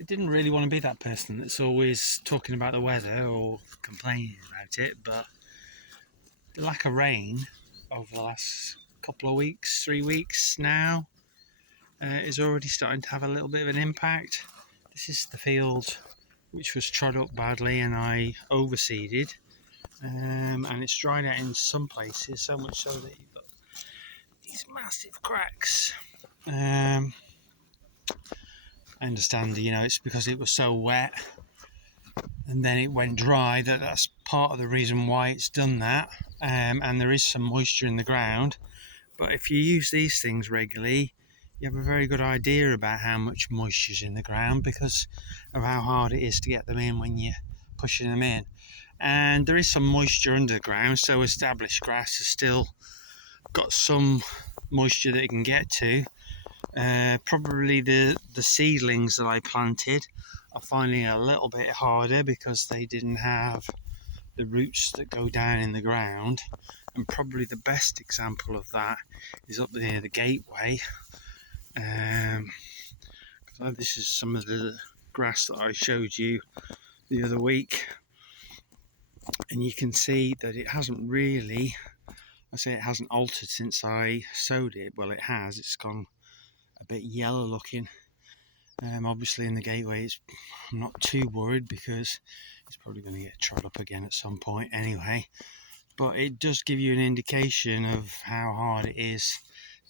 I didn't really want to be that person that's always talking about the weather or complaining about it, but the lack of rain over the last couple of weeks, 3 weeks now, is already starting to have a little bit of an impact. This is the field which was trod up badly and I overseeded, and it's dried out in some places, so much so that you've got these massive cracks. I understand, it's because it was so wet and then it went dry that's part of the reason why it's done that. And there is some moisture in the ground, but if you use these things regularly, you have a very good idea about how much moisture is in the ground because of how hard it is to get them in when you're pushing them in. And there is some moisture underground, so established grass has still got some moisture that it can get to. Probably the seedlings that I planted are finding it a little bit harder because they didn't have the roots that go down in the ground. And probably the best example of that is up near the gateway. This is some of the grass that I showed you the other week, and you can see that it hasn't really, I say it hasn't altered since I sowed it. Well, it has, it's gone a bit yellow looking. Obviously in the gateway I'm not too worried because it's probably going to get trod up again at some point anyway, but it does give you an indication of how hard it is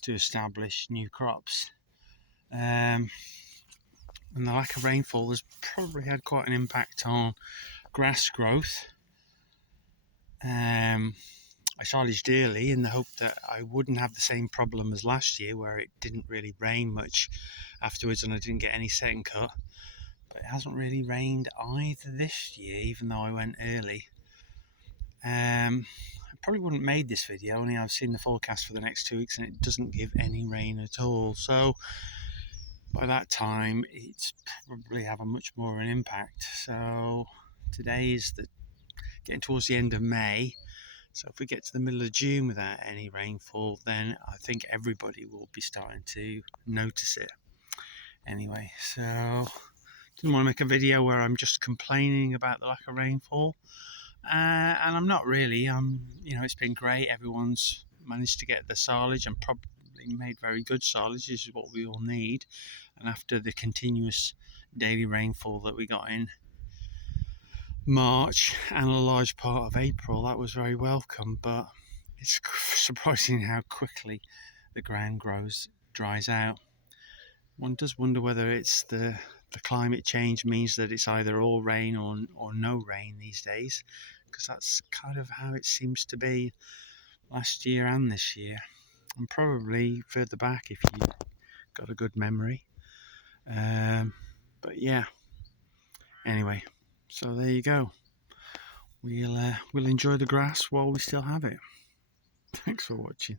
to establish new crops. And the lack of rainfall has probably had quite an impact on grass growth. I silaged early in the hope that I wouldn't have the same problem as last year where it didn't really rain much afterwards and I didn't get any second cut. But it hasn't really rained either this year, even though I went early. I probably wouldn't have made this video, only I've seen the forecast for the next 2 weeks and it doesn't give any rain at all. So by that time it's probably have a much more of an impact. So today is getting towards the end of May. So if we get to the middle of June without any rainfall, then I think everybody will be starting to notice it. Anyway, so didn't want to make a video where I'm just complaining about the lack of rainfall, and I'm not really. It's been great. Everyone's managed to get the silage and probably made very good silage. This is what we all need. And after the continuous daily rainfall that we got in March and a large part of April, that was very welcome. But it's surprising how quickly the ground dries out. One does wonder whether it's the climate change means that it's either all rain or no rain these days, because that's kind of how it seems to be last year and this year, and probably further back if you've got a good memory. But yeah, anyway, so there you go. We'll enjoy the grass while we still have it. Thanks for watching.